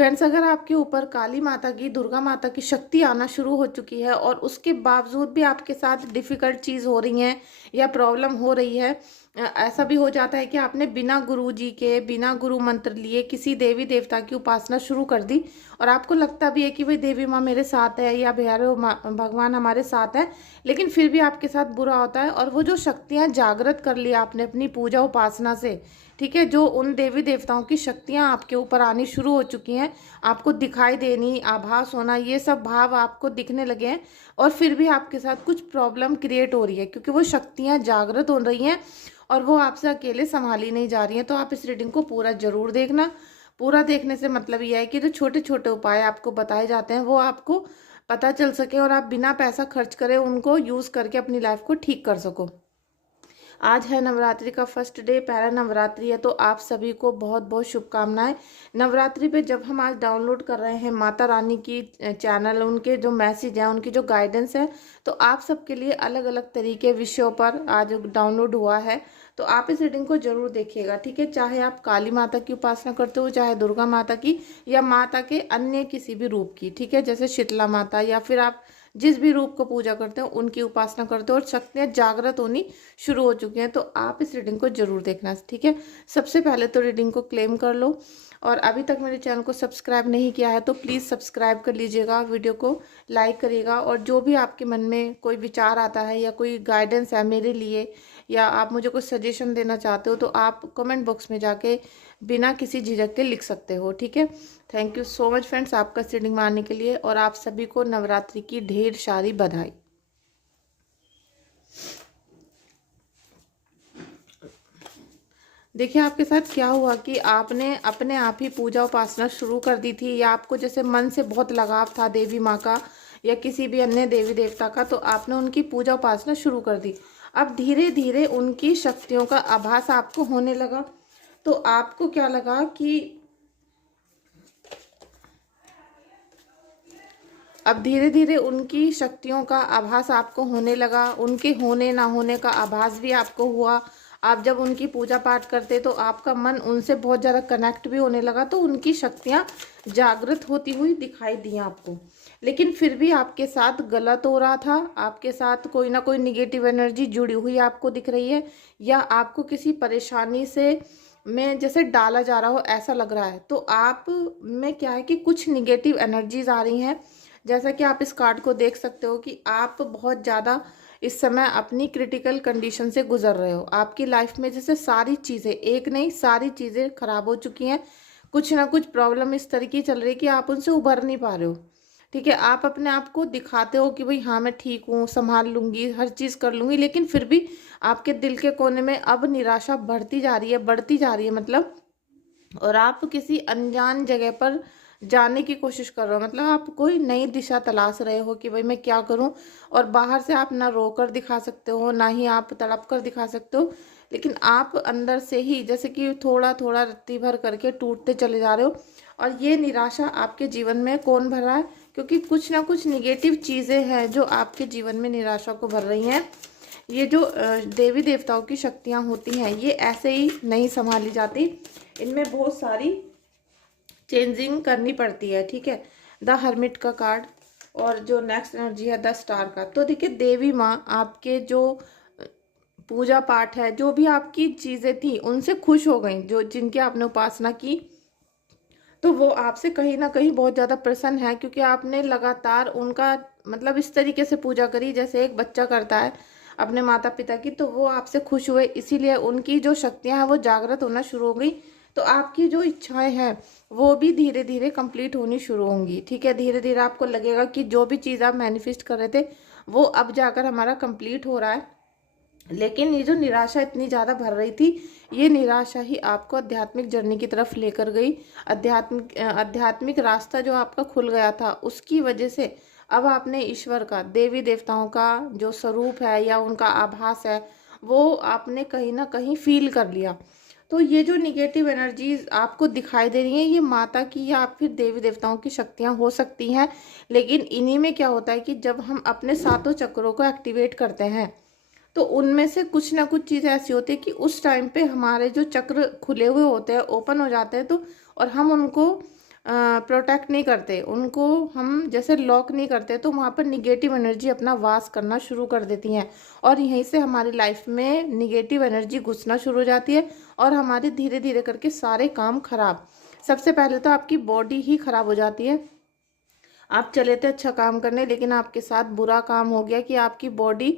Friends, अगर आपके ऊपर काली माता की, दुर्गा माता की शक्ति आना शुरू हो चुकी है और उसके बावजूद भी आपके साथ डिफ़िकल्ट चीज़ हो रही हैं या प्रॉब्लम हो रही है, ऐसा भी हो जाता है कि आपने बिना गुरु जी के, बिना गुरु मंत्र लिए किसी देवी देवता की उपासना शुरू कर दी और आपको लगता भी है कि भाई देवी माँ मेरे साथ है या भैरव भगवान हमारे साथ है, लेकिन फिर भी आपके साथ बुरा होता है। और वो जो शक्तियाँ जागृत कर लिया आपने अपनी पूजा उपासना से, ठीक है, जो उन देवी देवताओं की शक्तियाँ आपके ऊपर आनी शुरू हो चुकी हैं, आपको दिखाई देनी, आभास होना, ये सब भाव आपको दिखने लगे हैं और फिर भी आपके साथ कुछ प्रॉब्लम क्रिएट हो रही है क्योंकि वो शक्तियाँ जागृत हो रही हैं और वो आपसे अकेले संभाली नहीं जा रही हैं। तो आप इस रीडिंग को पूरा ज़रूर देखना। पूरा देखने से मतलब ये है कि जो छोटे छोटे उपाय आपको बताए जाते हैं वो आपको पता चल सके और आप बिना पैसा खर्च करे उनको यूज़ करके अपनी लाइफ को ठीक कर सको। आज है नवरात्रि का फर्स्ट डे, पहला नवरात्रि है, तो आप सभी को बहुत बहुत शुभकामनाएं। नवरात्रि पे जब हम आज डाउनलोड कर रहे हैं माता रानी की चैनल, उनके जो मैसेज हैं, उनकी जो गाइडेंस है, तो आप सबके लिए अलग अलग तरीके विषयों पर आज डाउनलोड हुआ है। तो आप इस रीडिंग को जरूर देखिएगा, ठीक है। चाहे आप काली माता की उपासना करते हो, चाहे दुर्गा माता की या माता के अन्य किसी भी रूप की, ठीक है, जैसे शीतला माता या फिर आप जिस भी रूप को पूजा करते हो उनकी उपासना करते हो और शक्तियाँ जागृत होनी शुरू हो चुकी हैं, तो आप इस रीडिंग को जरूर देखना, ठीक है। सबसे पहले तो रीडिंग को क्लेम कर लो और अभी तक मेरे चैनल को सब्सक्राइब नहीं किया है तो प्लीज़ सब्सक्राइब कर लीजिएगा, वीडियो को लाइक करिएगा और जो भी आपके मन में कोई विचार आता है या कोई गाइडेंस है मेरे लिए या आप मुझे कुछ सजेशन देना चाहते हो तो आप कमेंट बॉक्स में जाके बिना किसी झिझक के लिख सकते हो, ठीक है। Thank you so much friends आपका रीडिंग में आने के लिए और आप सभी को नवरात्रि की ढेर सारी बधाई। देखिए आपके साथ क्या हुआ कि आपने अपने आप ही पूजा उपासना शुरू कर दी थी या आपको जैसे मन से बहुत लगाव था देवी माँ का या किसी भी अन्य देवी देवता का, तो आपने उनकी पूजा उपासना शुरू कर दी। अब धीरे धीरे उनकी शक्तियों का आभास आपको होने लगा, तो आपको क्या लगा कि अब धीरे धीरे उनकी शक्तियों का आभास आपको होने लगा, उनके होने ना होने का आभास भी आपको हुआ। आप जब उनकी पूजा पाठ करते तो आपका मन उनसे बहुत ज़्यादा कनेक्ट भी होने लगा, तो उनकी शक्तियाँ जागृत होती हुई दिखाई दी आपको। लेकिन फिर भी आपके साथ गलत हो रहा था, आपके साथ कोई ना कोई निगेटिव एनर्जी जुड़ी हुई आपको दिख रही है या आपको किसी परेशानी से में जैसे डाला जा रहा हो ऐसा लग रहा है। तो आप में क्या है कि कुछ निगेटिव एनर्जीज आ रही हैं, जैसा कि आप इस कार्ड को देख सकते हो कि आप बहुत ज़्यादा इस समय अपनी क्रिटिकल कंडीशन से गुजर रहे हो। आपकी लाइफ में जैसे सारी चीज़ें, एक नहीं सारी चीज़ें खराब हो चुकी हैं, कुछ ना कुछ प्रॉब्लम इस तरीके चल रही है कि आप उनसे उभर नहीं पा रहे हो, ठीक है। आप अपने आप को दिखाते हो कि भाई हाँ मैं ठीक हूँ, संभाल लूँगी, हर चीज़ कर लूँगी, लेकिन फिर भी आपके दिल के कोने में अब निराशा बढ़ती जा रही है, बढ़ती जा रही है मतलब। और आप किसी अनजान जगह पर जाने की कोशिश कर रहे हो, मतलब आप कोई नई दिशा तलाश रहे हो कि भाई मैं क्या करूं। और बाहर से आप ना रोकर दिखा सकते हो ना ही आप तड़प कर दिखा सकते हो, लेकिन आप अंदर से ही जैसे कि थोड़ा थोड़ा रत्ती भर करके टूटते चले जा रहे हो। और ये निराशा आपके जीवन में कौन भर रहा है, क्योंकि कुछ ना कुछ निगेटिव चीज़ें हैं जो आपके जीवन में निराशा को भर रही हैं। ये जो देवी देवताओं की शक्तियाँ होती हैं ये ऐसे ही नहीं संभाली जाती, इनमें बहुत सारी चेंजिंग करनी पड़ती है, ठीक है। द हर्मिट का कार्ड और जो नेक्स्ट एनर्जी है द स्टार का। तो देखिए देवी माँ आपके जो पूजा पाठ है, जो भी आपकी चीज़ें थी उनसे खुश हो गई, जो जिनकी आपने उपासना की, तो वो आपसे कहीं ना कहीं बहुत ज़्यादा प्रसन्न है क्योंकि आपने लगातार उनका मतलब इस तरीके से पूजा करी जैसे एक बच्चा करता है अपने माता पिता की। तो वो आपसे खुश हुए, इसीलिए उनकी जो शक्तियाँ हैं वो जागृत होना शुरू हो गई। तो आपकी जो इच्छाएं हैं वो भी धीरे धीरे कंप्लीट होनी शुरू होंगी, ठीक है। धीरे धीरे आपको लगेगा कि जो भी चीज़ आप मैनिफेस्ट कर रहे थे वो अब जाकर हमारा कंप्लीट हो रहा है। लेकिन ये जो निराशा इतनी ज़्यादा भर रही थी, ये निराशा ही आपको आध्यात्मिक जर्नी की तरफ लेकर गई। आध्यात्मिक रास्ता जो आपका खुल गया था उसकी वजह से अब आपने ईश्वर का, देवी देवताओं का जो स्वरूप है या उनका आभास है वो आपने कहीं ना कहीं फील कर लिया। तो ये जो निगेटिव एनर्जीज आपको दिखाई दे रही हैं ये माता की या फिर देवी देवताओं की शक्तियाँ हो सकती हैं। लेकिन इन्हीं में क्या होता है कि जब हम अपने सातों चक्रों को एक्टिवेट करते हैं तो उनमें से कुछ ना कुछ चीज़ ऐसी होती है कि उस टाइम पे हमारे जो चक्र खुले हुए होते हैं, ओपन हो जाते हैं, तो और हम उनको प्रोटेक्ट नहीं करते, उनको हम जैसे लॉक नहीं करते, तो वहाँ पर निगेटिव एनर्जी अपना वास करना शुरू कर देती हैं और यहीं से हमारी लाइफ में निगेटिव एनर्जी घुसना शुरू हो जाती है और हमारे धीरे धीरे करके सारे काम खराब। सबसे पहले तो आपकी बॉडी ही खराब हो जाती है। आप चले थे अच्छा काम करने, लेकिन आपके साथ बुरा काम हो गया कि आपकी बॉडी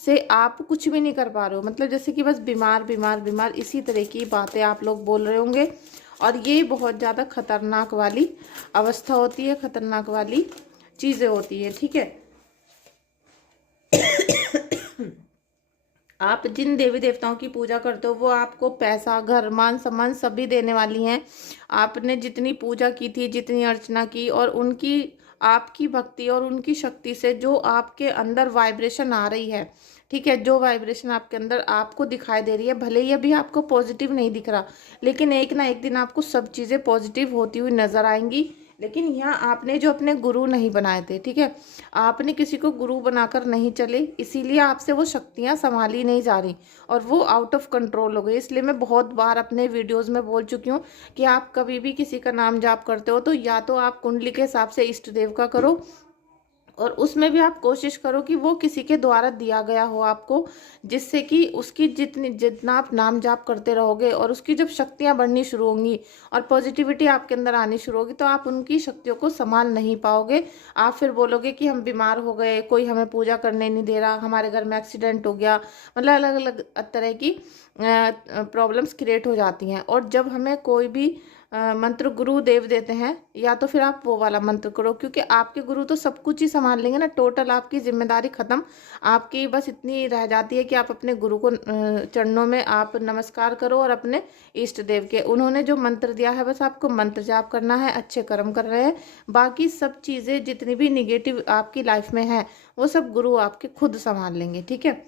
से आप कुछ भी नहीं कर पा रहे हो, मतलब जैसे कि बस बीमार बीमार बीमार, इसी तरह की बातें आप लोग बोल रहे होंगे। और ये बहुत ज़्यादा खतरनाक वाली अवस्था होती है, खतरनाक वाली चीज़ें होती है, ठीक है। आप जिन देवी देवताओं की पूजा करते हो वो आपको पैसा, घर, मान सम्मान सभी देने वाली हैं। आपने जितनी पूजा की थी, जितनी अर्चना की, और उनकी आपकी भक्ति और उनकी शक्ति से जो आपके अंदर वाइब्रेशन आ रही है, ठीक है, जो वाइब्रेशन आपके अंदर आपको दिखाई दे रही है, भले ही अभी आपको पॉजिटिव नहीं दिख रहा, लेकिन एक ना एक दिन आपको सब चीज़ें पॉजिटिव होती हुई नजर आएंगी। लेकिन यहाँ आपने जो अपने गुरु नहीं बनाए थे, ठीक है, आपने किसी को गुरु बनाकर नहीं चले, इसीलिए आपसे वो शक्तियाँ संभाली नहीं जा रही और वो आउट ऑफ कंट्रोल हो गई। इसलिए मैं बहुत बार अपने वीडियोस में बोल चुकी हूँ कि आप कभी भी किसी का नाम जाप करते हो तो या तो आप कुंडली के हिसाब से इष्ट देव का करो, और उसमें भी आप कोशिश करो कि वो किसी के द्वारा दिया गया हो आपको, जिससे कि उसकी जितना आप नाम जाप करते रहोगे और उसकी जब शक्तियां बढ़नी शुरू होंगी और पॉजिटिविटी आपके अंदर आनी शुरू होगी, तो आप उनकी शक्तियों को संभाल नहीं पाओगे। आप फिर बोलोगे कि हम बीमार हो गए, कोई हमें पूजा करने नहीं दे रहा, हमारे घर में एक्सीडेंट हो गया, मतलब अलग अलग तरह की प्रॉब्लम्स क्रिएट हो जाती हैं। और जब हमें कोई भी मंत्र गुरु देव देते हैं, या तो फिर आप वो वाला मंत्र करो, क्योंकि आपके गुरु तो सब कुछ ही संभाल लेंगे ना, टोटल आपकी जिम्मेदारी खत्म। आपकी बस इतनी रह जाती है कि आप अपने गुरु को चरणों में आप नमस्कार करो और अपने इष्ट देव के, उन्होंने जो मंत्र दिया है बस आपको मंत्र जाप करना है, अच्छे कर्म कर रहे हैं, बाकी सब चीज़ें जितनी भी निगेटिव आपकी लाइफ में है वो सब गुरु आपके खुद संभाल लेंगे, ठीक है।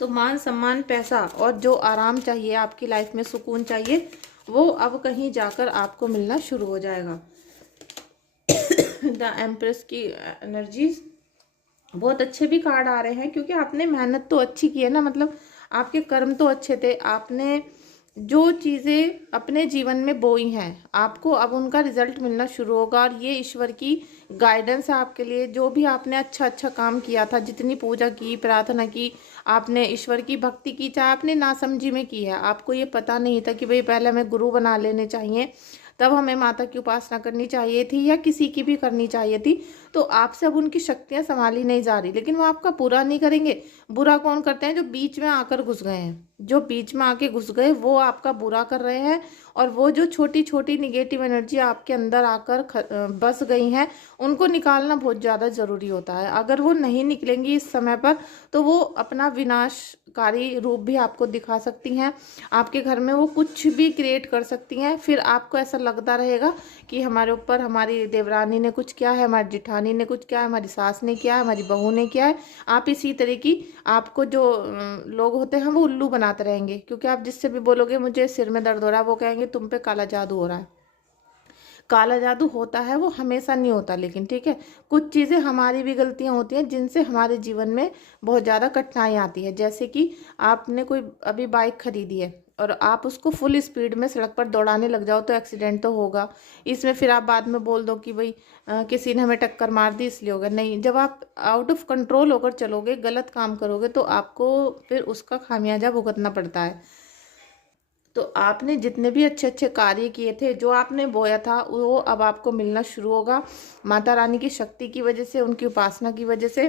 तो मान सम्मान, पैसा और जो आराम चाहिए आपकी लाइफ में, सुकून चाहिए, वो अब कहीं जाकर आपको मिलना शुरू हो जाएगा। द एम्प्रेस की एनर्जीज बहुत अच्छे भी कार्ड आ रहे हैं, क्योंकि आपने मेहनत तो अच्छी की है ना, मतलब आपके कर्म तो अच्छे थे, आपने जो चीज़ें अपने जीवन में बोई हैं आपको अब उनका रिजल्ट मिलना शुरू होगा। और ये ईश्वर की गाइडेंस है आपके लिए। जो भी आपने अच्छा अच्छा काम किया था, जितनी पूजा की, प्रार्थना की, आपने ईश्वर की भक्ति की, चाहे आपने नासमझी में की है, आपको ये पता नहीं था कि भाई पहले हमें गुरु बना लेने चाहिए, तब हमें माता की उपासना करनी चाहिए थी या किसी की भी करनी चाहिए थी, तो आपसे अब उनकी शक्तियाँ संभाली नहीं जा रही। लेकिन वो आपका बुरा नहीं करेंगे। बुरा कौन करते हैं? जो बीच में आकर घुस गए हैं, जो बीच में आके घुस गए वो आपका बुरा कर रहे हैं। और वो जो छोटी छोटी निगेटिव एनर्जी आपके अंदर आकर बस गई हैं, उनको निकालना बहुत ज़्यादा ज़रूरी होता है। अगर वो नहीं निकलेंगी इस समय पर, तो वो अपना विनाशकारी रूप भी आपको दिखा सकती हैं। आपके घर में वो कुछ भी क्रिएट कर सकती हैं। फिर आपको ऐसा लगता रहेगा कि हमारे ऊपर हमारी देवरानी ने कुछ किया है, हमारी जिठानी ने कुछ किया है, हमारी सास ने किया है, हमारी बहू ने किया है। आप इसी तरह की, आपको जो लोग होते हैं वो उल्लू बनाते रहेंगे, क्योंकि आप जिससे भी बोलोगे मुझे सिर में दर्द हो रहा है, वो कहेंगे तुम पे काला जादू हो रहा है। काला जादू होता है, वो हमेशा नहीं होता, लेकिन ठीक है, कुछ चीज़ें हमारी भी गलतियां होती हैं जिनसे हमारे जीवन में बहुत ज़्यादा कठिनाई आती है। जैसे कि आपने कोई अभी बाइक खरीदी है और आप उसको फुल स्पीड में सड़क पर दौड़ाने लग जाओ, तो एक्सीडेंट तो होगा। इसमें फिर आप बाद में बोल दो कि भाई किसी ने हमें टक्कर मार दी इसलिए होगा। नहीं, जब आप आउट ऑफ कंट्रोल होकर चलोगे, गलत काम करोगे, तो आपको फिर उसका खामियाजा भुगतना पड़ता है। तो आपने जितने भी अच्छे अच्छे कार्य किए थे, जो आपने बोया था, वो अब आपको मिलना शुरू होगा, माता रानी की शक्ति की वजह से, उनकी उपासना की वजह से।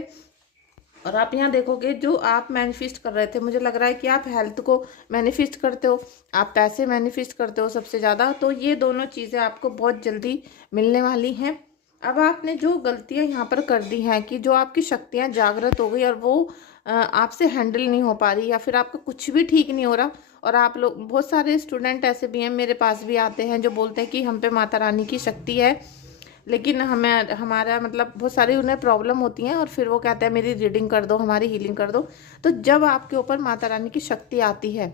और आप यहाँ देखोगे, जो आप मैनिफेस्ट कर रहे थे, मुझे लग रहा है कि आप हेल्थ को मैनिफेस्ट करते हो, आप पैसे मैनिफेस्ट करते हो सबसे ज़्यादा, तो ये दोनों चीज़ें आपको बहुत जल्दी मिलने वाली हैं। अब आपने जो गलतियाँ यहाँ पर कर दी हैं, कि जो आपकी शक्तियाँ जागृत हो गई और वो आपसे हैंडल नहीं हो पा रही, या फिर आपका कुछ भी ठीक नहीं हो रहा। और आप लोग, बहुत सारे स्टूडेंट ऐसे भी हैं, मेरे पास भी आते हैं, जो बोलते हैं कि हम पे माता रानी की शक्ति है, लेकिन हमें हमारा मतलब बहुत सारी उन्हें प्रॉब्लम होती हैं, और फिर वो कहते हैं मेरी रीडिंग कर दो, हमारी हीलिंग कर दो। तो जब आपके ऊपर माता रानी की शक्ति आती है,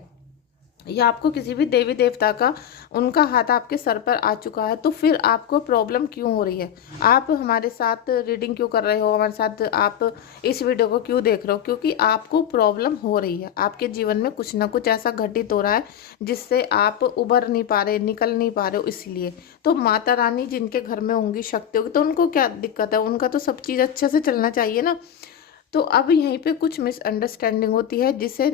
या आपको किसी भी देवी देवता का उनका हाथ आपके सर पर आ चुका है, तो फिर आपको प्रॉब्लम क्यों हो रही है, आप हमारे साथ रीडिंग क्यों कर रहे हो, हमारे साथ आप इस वीडियो को क्यों देख रहे हो, क्योंकि आपको प्रॉब्लम हो रही है, आपके जीवन में कुछ ना कुछ ऐसा घटित हो रहा है जिससे आप उबर नहीं पा रहे, निकल नहीं पा रहे हो। इसलिए तो माता रानी जिनके घर में होंगी शक्ति होगी, तो उनको क्या दिक्कत है, उनका तो सब चीज़ अच्छे से चलना चाहिए ना। तो अब यहीं पे कुछ मिसअंडरस्टैंडिंग होती है जिसे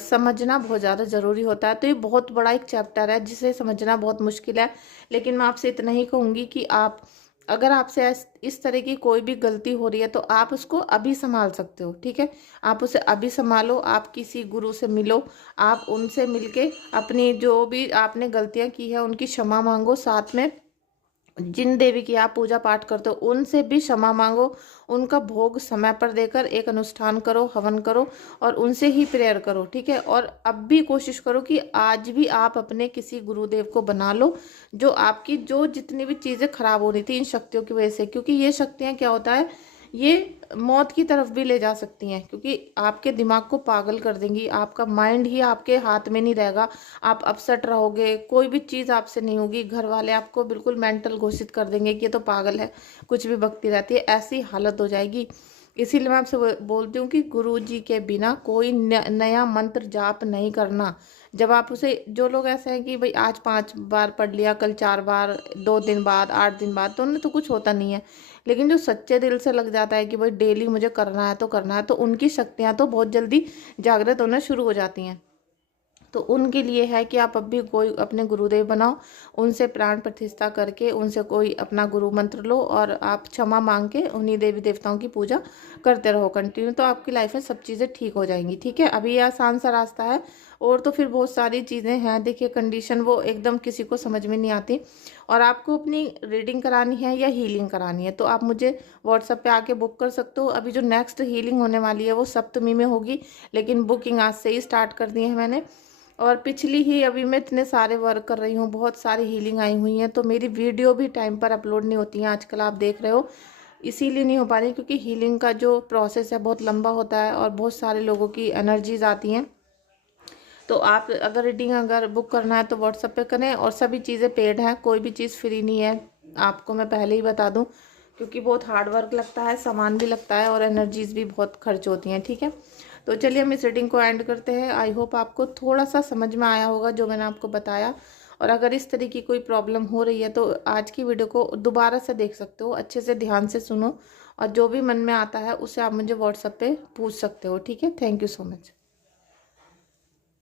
समझना बहुत ज़्यादा ज़रूरी होता है। तो ये बहुत बड़ा एक चैप्टर है जिसे समझना बहुत मुश्किल है, लेकिन मैं आपसे इतना ही कहूँगी कि आप, अगर आपसे इस तरह की कोई भी गलती हो रही है तो आप उसको अभी संभाल सकते हो, ठीक है। आप उसे अभी संभालो, आप किसी गुरु से मिलो, आप उनसे मिलके अपनी जो भी आपने गलतियाँ की है उनकी क्षमा मांगो, साथ में जिन देवी की आप पूजा पाठ करते हो उनसे भी क्षमा मांगो, उनका भोग समय पर देकर एक अनुष्ठान करो, हवन करो और उनसे ही प्रेयर करो, ठीक है। और अब भी कोशिश करो कि आज भी आप अपने किसी गुरुदेव को बना लो जो आपकी जो जितनी भी चीज़ें खराब हो रही थी इन शक्तियों की वजह से, क्योंकि ये शक्तियाँ क्या होता है, ये मौत की तरफ भी ले जा सकती हैं, क्योंकि आपके दिमाग को पागल कर देंगी, आपका माइंड ही आपके हाथ में नहीं रहेगा, आप अपसेट रहोगे, कोई भी चीज़ आपसे नहीं होगी, घर वाले आपको बिल्कुल मेंटल घोषित कर देंगे कि ये तो पागल है, कुछ भी बकती रहती है, ऐसी हालत हो जाएगी। इसीलिए मैं आपसे बोलती हूँ कि गुरु जी के बिना कोई नया मंत्र जाप नहीं करना। जब आप उसे, जो लोग ऐसे हैं कि भाई आज 5 बार पढ़ लिया, कल 4 बार, 2 दिन बाद, 8 दिन बाद, तो उन्हें तो कुछ होता नहीं है। लेकिन जो सच्चे दिल से लग जाता है कि भाई डेली मुझे करना है तो करना है, तो उनकी शक्तियाँ तो बहुत जल्दी जागृत होना शुरू हो जाती हैं। तो उनके लिए है कि आप अब भी कोई अपने गुरुदेव बनाओ, उनसे प्राण प्रतिष्ठा करके उनसे कोई अपना गुरु मंत्र लो और आप क्षमा मांग के उन्हीं देवी देवताओं की पूजा करते रहो कंटिन्यू, तो आपकी लाइफ में सब चीज़ें ठीक हो जाएंगी, ठीक है। अभी ये आसान सा रास्ता है, और तो फिर बहुत सारी चीज़ें हैं, देखिए कंडीशन वो एकदम किसी को समझ में नहीं आती। और आपको अपनी रीडिंग करानी है या हीलिंग करानी है तो आप मुझे व्हाट्सएप पे आके बुक कर सकते हो। अभी जो नेक्स्ट हीलिंग होने वाली है वो सप्तमी में होगी, लेकिन बुकिंग आज से ही स्टार्ट कर दी है मैंने। और पिछली ही अभी मैं इतने सारे वर्क कर रही हूँ, बहुत सारी हीलिंग आई हुई हैं, तो मेरी वीडियो भी टाइम पर अपलोड नहीं होती हैं आजकल, आप देख रहे हो, इसीलिए नहीं हो पा रही, क्योंकि हीलिंग का जो प्रोसेस है बहुत लंबा होता है और बहुत सारे लोगों की एनर्जीज आती हैं। तो आप अगर रीडिंग अगर बुक करना है तो व्हाट्सएप पे करें, और सभी चीज़ें पेड हैं, कोई भी चीज़ फ्री नहीं है, आपको मैं पहले ही बता दूं, क्योंकि बहुत हार्ड वर्क लगता है, सामान भी लगता है और एनर्जीज भी बहुत खर्च होती हैं, ठीक है। तो चलिए हम इस रीडिंग को एंड करते हैं। आई होप आपको थोड़ा सा समझ में आया होगा जो मैंने आपको बताया, और अगर इस तरह की कोई प्रॉब्लम हो रही है तो आज की वीडियो को दोबारा से देख सकते हो, अच्छे से ध्यान से सुनो, और जो भी मन में आता है उसे आप मुझे व्हाट्सएप पे पूछ सकते हो, ठीक है। Thank you so much.